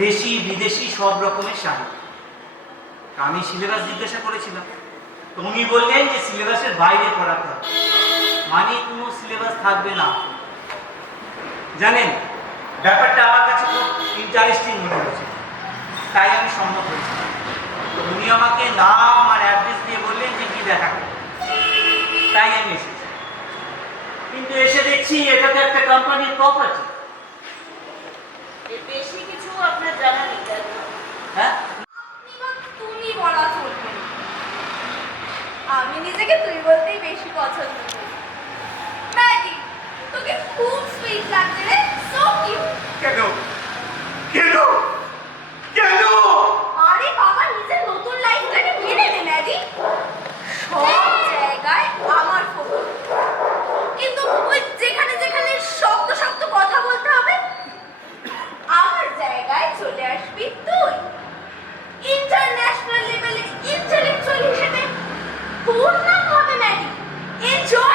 দেশি বিদেশি সব রকমের সাহিত্য। আমি সিলেবাস জিজ্ঞাসা করেছিলাম, তো উনি বললেন যে সিলেবাসের বাইরে পড়াতে হবে, মানে কোনো সিলেবাস থাকবে না। জানেন, ব্যাপারটা আমার কাছে খুব ইন্টারেস্টিং মনে হয়েছে, তাই আমি সম্মত হয়েছিলাম। তো উনি আমাকে নাম আর অ্যাড্রেস দিয়ে বললেন যে কি দেখা করবে, তাই আমি এসেছি। কিন্তু এসে দেখছি এটা তো একটা কোম্পানির প্রপার্টি। বেশি কিছু আপনার জানা নেই, তাই তো? হ্যাঁ, আপনি বা তুমি বলা চলবে না। আমি নিজেকে তুই বলতেই বেশি পছন্দ করি। ম্যাডি, তোকে খুব সুইট লাগছে রে, সো কিউট। কেন কেন কেন? আরে বাবা, নিজের নতুন লাইফটাকে মেনে নে ম্যাডি। সব জায়গায় আমার ফটো, কিন্তু ওই যেখানে যেখানে শক্ত শক্ত কথা বলতে হবে, আমার জায়গায় চলে আসবি তুই। ইন্টারন্যাশনাল লেভেলে ইন্টেলেকচুয়াল হিসেবে তোর নাম হবে ম্যাডি। এনজয়।